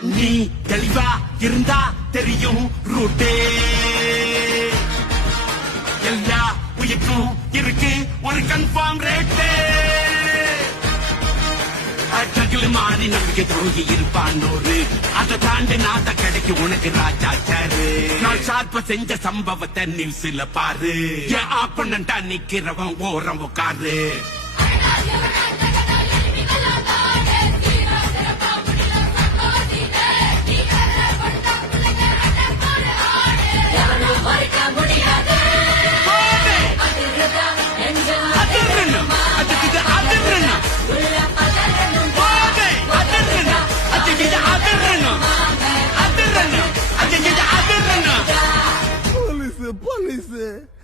நீ தெளிவா இருந்தா தெரியும் ரூட்டே. எல்லா உயிர்க்கும் இருக்கு ஒரு கன்ஃபார்ம் ரேட்டே. அட்டகில் மாறி நம்பிக்கை துரோகி இருப்பான் நூறு. அதை தாண்டி நாத கிடைக்கும் உனக்கு ராஜா சாரு. நான் ஷார்ப்ப செஞ்ச சம்பவத்தை நியூஸ்ல பாரு. என் ஆப்பனண்டா நிக்கிறவன் ஓரம் உட்காரு. Police!